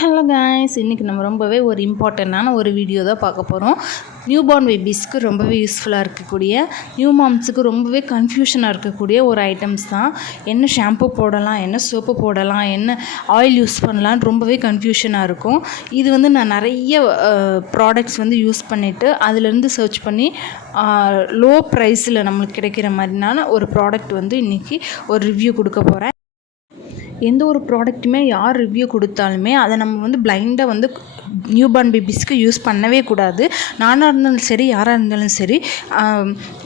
Hello guys, இன்றைக்கி நம்ம ரொம்பவே ஒரு இம்பார்ட்டண்ட்டான ஒரு வீடியோ தான் பார்க்க போகிறோம். நியூ பார்ன் பேபிஸ்க்கு ரொம்பவே யூஸ்ஃபுல்லாக இருக்கக்கூடிய, நியூ மாம்ஸுக்கு ரொம்பவே கன்ஃபியூஷனாக இருக்கக்கூடிய ஒரு ஐட்டம்ஸ் தான். என்ன ஷாம்பு போடலாம், என்ன சோப்பு போடலாம், என்ன ஆயில் யூஸ் பண்ணலான்னு ரொம்பவே கன்ஃபியூஷனாக இருக்கும். இது வந்து நான் நிறைய ப்ராடக்ட்ஸ் வந்து யூஸ் பண்ணிவிட்டு அதிலேருந்து சர்ச் பண்ணி லோ ப்ரைஸில் நம்மளுக்கு கிடைக்கிற மாதிரினால ஒரு ப்ராடக்ட் வந்து இன்றைக்கி ஒரு ரிவ்யூ கொடுக்க போகிறேன். எந்த ஒரு ப்ராடக்ட்டுமே யார் ரிவ்யூ கொடுத்தாலுமே அதை நம்ம வந்து பிளைண்டாக வந்து நியூ பார்ன் பேபிஸ்க்கு யூஸ் பண்ணவே கூடாது. நானாக இருந்தாலும் சரி, யாராக இருந்தாலும் சரி,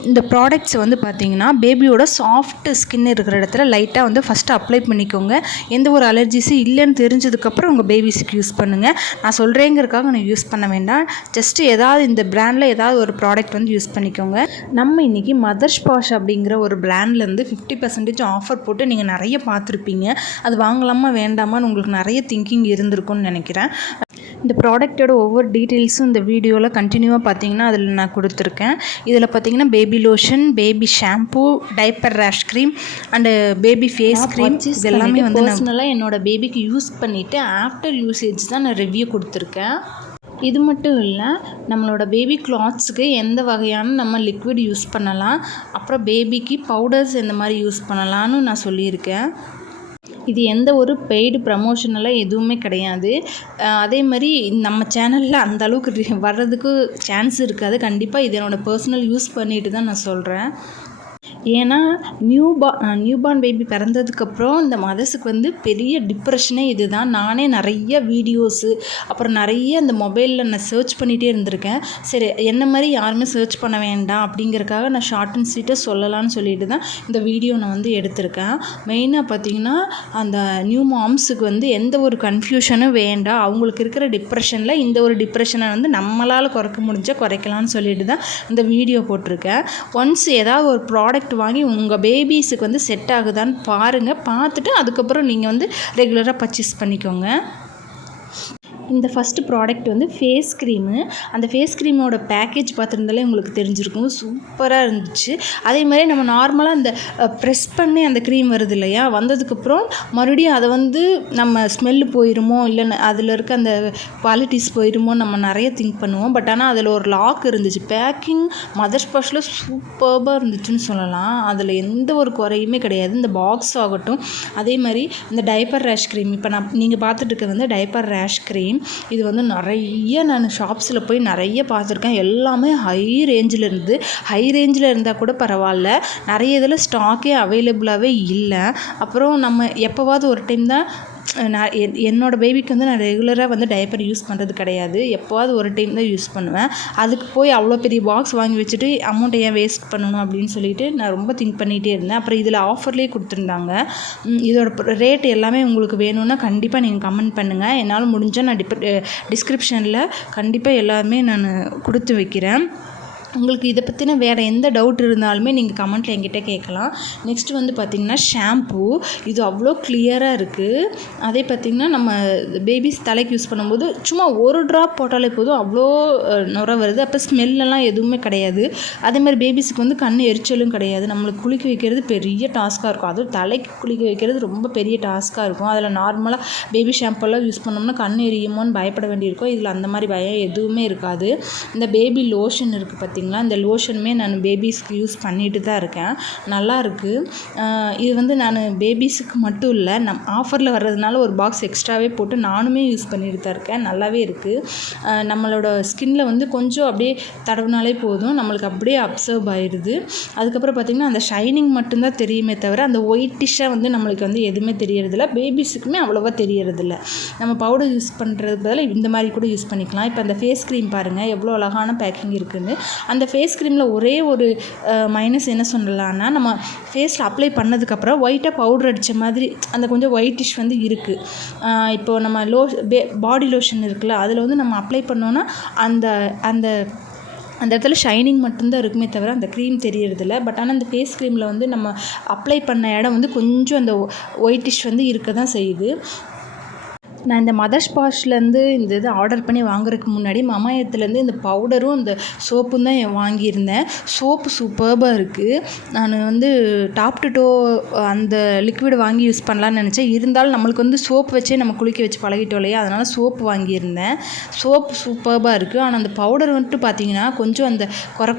இந்த ப்ராடக்ட்ஸ் வந்து பார்த்திங்கன்னா பேபியோட சாஃப்ட் ஸ்கின் இருக்கிற இடத்துல லைட்டாக வந்து ஃபஸ்ட்டு அப்ளை பண்ணிக்கோங்க. எந்த ஒரு அலர்ஜிஸும் இல்லைன்னு தெரிஞ்சதுக்கப்புறம் உங்கள் பேபிஸ்க்கு யூஸ் பண்ணுங்கள். நான் சொல்கிறேங்கிறதுக்காக நான் யூஸ் பண்ண வேண்டாம். ஜஸ்ட்டு ஏதாவது இந்த பிராண்டில் ஏதாவது ஒரு ப்ராடக்ட் வந்து யூஸ் பண்ணிக்கோங்க. நம்ம இன்றைக்கி மதர்ஸ் வாஷ் அப்படிங்கிற ஒரு பிராண்ட்லேருந்து 50% ஆஃபர் போட்டு நீங்கள் நிறைய பார்த்துருப்பீங்க. அது வாங்கலாமா வேண்டாமான்னு உங்களுக்கு நிறைய திங்கிங் இருந்திருக்கும்னு நினைக்கிறேன். இந்த ப்ராடக்ட்டோட ஒவ்வொரு டீட்டெயில்ஸும் இந்த வீடியோவில் கண்டினியூவாக பார்த்தீங்கன்னா அதில் நான் கொடுத்துருக்கேன். இதில் பார்த்தீங்கன்னா baby lotion, baby shampoo, diaper rash cream and baby face cream இது எல்லாமே வந்து பர்சனலாக என்னோடய பேபிக்கு யூஸ் பண்ணிவிட்டு ஆஃப்டர் யூசேஜ் தான் நான் ரிவ்யூ கொடுத்துருக்கேன். இது மட்டும் இல்லை, நம்மளோட பேபி கிளாத்ஸுக்கு எந்த வகையான நம்ம லிக்விட் யூஸ் பண்ணலாம், அப்புறம் பேபிக்கு பவுடர்ஸ் எந்த மாதிரி யூஸ் பண்ணலான்னு நான் சொல்லியிருக்கேன். இது எந்த ஒரு பெய்டு ப்ரமோஷனெல்லாம் எதுவுமே கிடையாது. அதே மாதிரி நம்ம சேனலில் அந்த அளவுக்கு வர்றதுக்கு சான்ஸ் இருக்காது. கண்டிப்பாக இது என்னோடய பர்சனல் யூஸ் பண்ணிட்டு தான் நான் சொல்கிறேன். ஏன்னா நியூ பார்ன் பேபி பிறந்ததுக்கப்புறம் இந்த மதர்ஸுக்கு வந்து பெரிய டிப்ரெஷனே இது தான். நானே நிறைய வீடியோஸு அப்புறம் நிறைய இந்த மொபைலில் நான் சர்ச் பண்ணிகிட்டே இருந்திருக்கேன். சரி, என்ன மாதிரி யாருமே சர்ச் பண்ண வேண்டாம் அப்படிங்கிறக்காக நான் ஷார்ட் அண்ட் ஸ்வீட்டாக சொல்லலான்னு சொல்லிட்டு தான் இந்த வீடியோ நான் வந்து எடுத்திருக்கேன். மெயினாக பார்த்திங்கன்னா அந்த நியூ மாம்ஸுக்கு வந்து எந்த ஒரு கன்ஃபியூஷனும் வேண்டாம். அவங்களுக்கு இருக்கிற டிப்ரெஷனில் இந்த ஒரு டிப்ரெஷனை வந்து நம்மளால் குறைக்க முடிஞ்சால் குறைக்கலான்னு சொல்லிட்டு தான் இந்த வீடியோ போட்டிருக்கேன். ஒன்ஸ் ஏதாவது ஒரு ப்ராடக்ட் வாங்கி உங்கள் பேபிஸுக்கு வந்து செட் ஆகுதான்னு பாருங்கள். பார்த்துட்டு அதுக்கப்புறம் நீங்கள் வந்து ரெகுலராக பர்ச்சேஸ் பண்ணிக்கோங்க. இந்த ஃபஸ்ட்டு ப்ராடக்ட் வந்து ஃபேஸ் க்ரீமு. அந்த ஃபேஸ் க்ரீமோட பேக்கேஜ் பார்த்துருந்தாலே உங்களுக்கு தெரிஞ்சிருக்கும், சூப்பராக இருந்துச்சு. அதே மாதிரி நம்ம நார்மலாக அந்த ப்ரெஸ் பண்ணி அந்த க்ரீம் வருது இல்லையா, வந்ததுக்கப்புறம் மறுபடியும் அதை வந்து நம்ம ஸ்மெல்லு போயிடுமோ, இல்லைன்னு அதில் இருக்க அந்த குவாலிட்டிஸ் போயிடுமோ நம்ம நிறைய திங்க் பண்ணுவோம். பட் ஆனால் அதில் ஒரு லாக் இருந்துச்சு. பேக்கிங் மதர்ஸ் வாஷில் சூப்பராக இருந்துச்சுன்னு சொல்லலாம். அதில் எந்த ஒரு குறையுமே கிடையாது. இந்த பாக்ஸ் ஆகட்டும், அதே மாதிரி இந்த டைப்பர் ரேஷ் க்ரீம், இப்போ நீங்கள் பார்த்துட்டு இருக்கிறது வந்து டைப்பர் ரேஷ் க்ரீம். இது வந்து நிறைய நான் ஷாப்ஸில் போய் நிறைய பார்த்துருக்கேன். எல்லாமே ஹை ரேஞ்சில் இருந்தால் கூட பரவாயில்ல, நிறைய இதில் ஸ்டாக்கே அவைலபிளாகவே இல்லை. அப்புறம் நம்ம எப்போவாவது ஒரு டைம் தான் நான் என்னோடய பேபிக்கு வந்து நான் ரெகுலராக வந்து டைப்பர் யூஸ் பண்ணுறது கிடையாது. எப்போவாது ஒரு டைம் தான் யூஸ் பண்ணுவேன். அதுக்கு போய் அவ்வளோ பெரிய பாக்ஸ் வாங்கி வச்சுட்டு அமௌண்ட்டை ஏன் வேஸ்ட் பண்ணணும் அப்படின்னு சொல்லிட்டு நான் ரொம்ப திங்க் பண்ணிகிட்டே இருந்தேன். அப்புறம் இதில் ஆஃபர்லேயே கொடுத்துருந்தாங்க. இதோட ரேட் எல்லாமே உங்களுக்கு வேணும்னா கண்டிப்பாக நீங்கள் கமெண்ட் பண்ணுங்கள். என்னால் முடிஞ்சால் நான் டிஸ்கிரிப்ஷனில் கண்டிப்பாக எல்லாமே நான் கொடுத்து வைக்கிறேன். உங்களுக்கு இதை பற்றின வேறு எந்த டவுட் இருந்தாலுமே நீங்கள் கமெண்ட்டில் என்கிட்ட கேட்கலாம். நெக்ஸ்ட்டு வந்து பார்த்திங்கன்னா ஷாம்பூ. இது அவ்வளோ கிளியராக இருக்குது. அதே பார்த்திங்கன்னா நம்ம பேபிஸ் தலைக்கு யூஸ் பண்ணும்போது சும்மா ஒரு ட்ராப் போட்டாலே போதும், அவ்வளோ நுரை வருது. அப்போ ஸ்மெல்லெல்லாம் எதுவுமே கிடையாது. அதே மாதிரி பேபிஸுக்கு வந்து கண் எரிச்சலும் கிடையாது. நம்மளுக்கு குளிக்க வைக்கிறது பெரிய டாஸ்க்காக இருக்கும். அதுவும் தலைக்கு குளிக்க வைக்கிறது ரொம்ப பெரிய டாஸ்க்காக இருக்கும். அதில் நார்மலாக பேபி ஷாம்புலாம் யூஸ் பண்ணோம்னா கண் எரியுமோன்னு பயப்பட வேண்டியிருக்கும். இதில் அந்த மாதிரி பயம் எதுவுமே இருக்காது. இந்த பேபி லோஷன் இருக்குது பார்த்திங்கன்னா, இந்த லோஷனுமே நான் பேபிஸ்க்கு யூஸ் பண்ணிட்டு தான் இருக்கேன். நல்லாயிருக்கு. இது வந்து நான் பேபிஸுக்கு மட்டும் இல்லை, ஆஃபரில் வர்றதுனால ஒரு பாக்ஸ் எக்ஸ்ட்ராவே போட்டு நானுமே யூஸ் பண்ணிட்டு தான் இருக்கேன். நல்லாவே இருக்குது. நம்மளோட ஸ்கின்னில் வந்து கொஞ்சம் அப்படியே தடவினாலே போதும், நம்மளுக்கு அப்படியே அப்சர்வ் ஆயிடுது. அதுக்கப்புறம் பார்த்திங்கன்னா அந்த ஷைனிங் மட்டும்தான் தெரியுமே தவிர அந்த ஒயிட்டிஷாக வந்து நம்மளுக்கு வந்து எதுவுமே தெரியறதில்ல. பேபிஸுக்குமே அவ்வளோவா தெரியறதில்ல. நம்ம பவுடர் யூஸ் பண்ணுறதுக்கு பதிலாக இந்த மாதிரி கூட யூஸ் பண்ணிக்கலாம். இப்போ அந்த ஃபேஸ் க்ரீம் பாருங்கள் எவ்வளோ அழகான பேக்கிங் இருக்குதுன்னு. அந்த ஃபேஸ் க்ரீமில் ஒரே ஒரு மைனஸ் என்ன சொல்லலான்னா, நம்ம ஃபேஸில் அப்ளை பண்ணதுக்கப்புறம் ஒயிட்டாக பவுடர் அடித்த மாதிரி அந்த கொஞ்சம் ஒயிட்டிஷ் வந்து இருக்குது. இப்போது நம்ம பாடி லோஷன் இருக்குல்ல, அதில் வந்து நம்ம அப்ளை பண்ணோன்னா அந்த அந்த அந்த இடத்துல ஷைனிங் மட்டும்தான் இருக்குமே தவிர அந்த க்ரீம் தெரியறதில்ல. பட் ஆனால் அந்த ஃபேஸ் க்ரீமில் வந்து நம்ம அப்ளை பண்ண இடம் வந்து கொஞ்சம் அந்த ஒயிட்டிஷ் வந்து இருக்க தான் செய்யுது. நான் இந்த மதர்ஸ் பாஷ்லேருந்து இந்த இது ஆர்டர் பண்ணி வாங்குறதுக்கு முன்னாடி மமாயத்துலேருந்து இந்த பவுடரும் இந்த சோப்பும் தான் வாங்கியிருந்தேன். சோப்பு சூப்பர்பாக இருக்குது. நான் வந்து டாப் டு டோ அந்த லிக்விட் வாங்கி யூஸ் பண்ணலான்னு நினச்சேன். இருந்தாலும் நம்மளுக்கு வந்து சோப்பு வச்சே நம்ம குளிக்க வச்சு பழகிட்டோம் இல்லையா, அதனால் சோப்பு வாங்கியிருந்தேன். சோப்பு சூப்பர்பாக இருக்குது. ஆனால் அந்த பவுடர் வந்துட்டு பார்த்திங்கன்னா கொஞ்சம் அந்த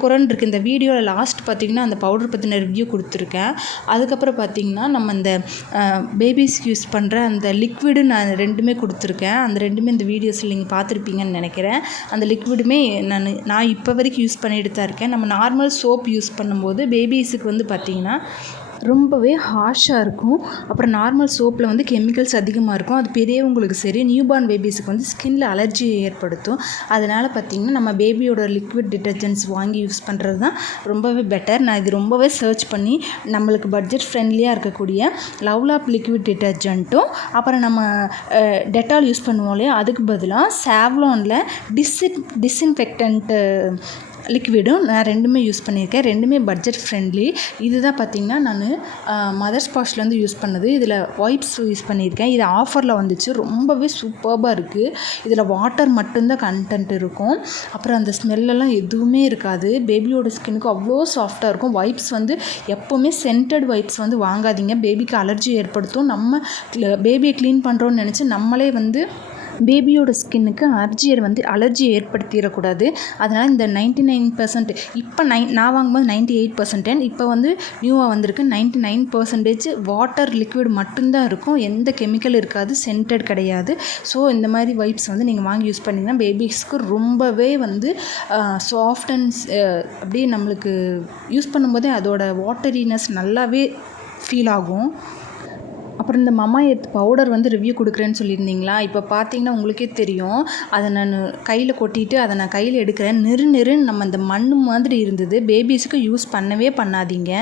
குறன்னு இருக்குது. இந்த வீடியோவில் லாஸ்ட் பார்த்திங்கன்னா அந்த பவுடர் பற்றின ரிவ்யூ கொடுத்துருக்கேன். அதுக்கப்புறம் பார்த்திங்கன்னா நம்ம இந்த பேபிஸ்க்கு யூஸ் பண்ணுற அந்த லிக்விடு நான் ரெண்டுமே கொடுத்துருக்கேன். அந்த ரெண்டுமே இந்த வீடியோஸில் நீங்கள் பார்த்துருப்பீங்கன்னு நினைக்கிறேன். அந்த லிக்விடுமே நான் இப்போ வரைக்கும் யூஸ் பண்ணிட்டு தான் இருக்கேன். நம்ம நார்மல் சோப் யூஸ் பண்ணும்போது பேபிஸுக்கு வந்து பார்த்திங்கன்னா ரொம்பவே ஹார்ஷாக இருக்கும். அப்புறம் நார்மல் சோப்பில் வந்து கெமிக்கல்ஸ் அதிகமாக இருக்கும். அது பெரியவங்களுக்கு சரி, நியூபார்ன் பேபிஸுக்கு வந்து ஸ்கின்ல அலர்ஜியை ஏற்படுத்தும். அதனால் பார்த்திங்கன்னா நம்ம பேபியோட லிக்விட் டிட்டர்ஜென்ட்ஸ் வாங்கி யூஸ் பண்ணுறது தான் ரொம்பவே பெட்டர். நான் இது ரொம்பவே சர்ச் பண்ணி நம்மளுக்கு பட்ஜெட் ஃப்ரெண்ட்லியாக இருக்கக்கூடிய லவ்லாப் லிக்விட் டிட்டர்ஜென்ட்டும் அப்புறம் நம்ம டெட்டால் யூஸ் பண்ணுவோம் இல்லையா, அதுக்கு பதிலாக சாவ்லானில் டிஸ்இன்ஃபெக்டன்ட்டு லிக்விடும் நான் ரெண்டுமே யூஸ் பண்ணியிருக்கேன். ரெண்டுமே பட்ஜெட் ஃப்ரெண்ட்லி. இது தான் பார்த்திங்கன்னா நான் மதர்ஸ் பாஷ்லேருந்து யூஸ் பண்ணது. இதில் வைப்ஸ் யூஸ் பண்ணியிருக்கேன். இது ஆஃபரில் வந்துச்சு. ரொம்பவே சூப்பர்பாக இருக்குது. இதில் வாட்டர் மட்டும்தான் கண்டென்ட் இருக்கும். அப்புறம் அந்த ஸ்மெல்லெல்லாம் எதுவுமே இருக்காது. பேபியோட ஸ்கின்னுக்கு அவ்வளோ சாஃப்டாக இருக்கும். வைப்ஸ் வந்து எப்போவுமே சென்டட் வைப்ஸ் வந்து வாங்காதீங்க. பேபிக்கு அலர்ஜி ஏற்படுத்தும். நம்ம பேபியை க்ளீன் பண்ணுறோன்னு நினச்சி நம்மளே வந்து பேபியோட ஸ்கின்னுக்கு அலர்ஜி ஏற்படுத்திடக்கூடாது. அதனால் இந்த 99% இப்போ நான் வாங்கும்போது 98%, இப்போ வந்து நியூவாக வந்திருக்கு 99% வாட்டர் லிக்விட் மட்டும்தான் இருக்கும். எந்த கெமிக்கல் இருக்காது, சென்டட் கிடையாது. ஸோ இந்த மாதிரி வைப்ஸ் வந்து நீங்கள் வாங்கி யூஸ் பண்ணிங்கன்னா பேபிஸ்க்கு ரொம்பவே வந்து சாஃப்ட் அண்ட் அப்படியே நம்மளுக்கு யூஸ் பண்ணும்போதே அதோட வாட்டரினஸ் நல்லாவே ஃபீல் ஆகும். அப்புறம் இந்த மமாஎர்த் பவுடர் வந்து ரிவ்யூ கொடுக்குறேன்னு சொல்லியிருந்தீங்களா, இப்போ பார்த்தீங்கன்னா உங்களுக்கே தெரியும். அதை நான் கையில் கொட்டிட்டு அதை நான் கையில் எடுக்கிறேன். நெருன்னு நம்ம இந்த மண் மாதிரி இருந்தது. பேபிஸுக்கு யூஸ் பண்ணவே பண்ணாதீங்க.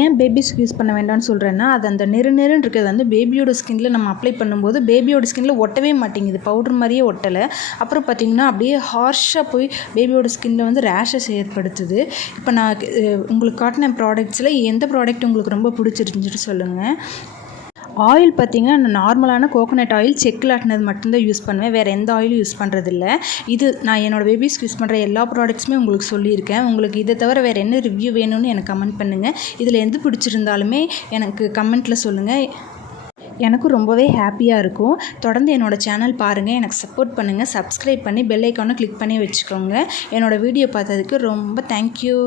ஏன் பேபிஸ்க்கு யூஸ் பண்ண வேண்டாம்னு சொல்கிறேன்னா, அது அந்த நெருன்னு இருக்கிறது வந்து பேபியோட ஸ்கின்ல நம்ம அப்ளை பண்ணும்போது பேபியோட ஸ்கின்ல ஒட்டவே மாட்டேங்குது. பவுடர் மாதிரியே ஒட்டலை. அப்புறம் பார்த்திங்கன்னா அப்படியே ஹார்ஷாக போய் பேபியோட ஸ்கின்ல வந்து ரேஷஸ் ஏற்படுத்துது. இப்போ நான் உங்களுக்கு காட்டின ப்ராடக்ட்ஸில் எந்த ப்ராடக்ட் உங்களுக்கு ரொம்ப பிடிச்சிருந்துச்சுன்னு சொல்லுங்கள். ஆயில் பார்த்திங்கன்னா நான் நார்மலான கோகோனட் ஆயில் செக்கில் ஆட்டினது மட்டும்தான் யூஸ் பண்ணுவேன். வேறு எந்த ஆயிலும் யூஸ் பண்ணுறதில்ல. இது நான் என்னோடய பேபிஸ்க்கு யூஸ் பண்ணுற எல்லா ப்ராடக்ட்ஸுமே உங்களுக்கு சொல்லியிருக்கேன். உங்களுக்கு இதை தவிர வேறு என்ன ரிவ்யூ வேணும்னு எனக்கு கமெண்ட் பண்ணுங்கள். இதில் எது பிடிச்சிருந்தாலுமே எனக்கு கமெண்ட்டில் சொல்லுங்கள். எனக்கும் ரொம்பவே ஹாப்பியாக இருக்கும். தொடர்ந்து என்னோடய சேனல் பாருங்கள், எனக்கு சப்போர்ட் பண்ணுங்கள். சப்ஸ்கிரைப் பண்ணி பெல் ஐக்கானை கிளிக் பண்ணி வச்சுக்கோங்க. என்னோடய வீடியோ பார்த்ததுக்கு ரொம்ப தேங்க்யூ.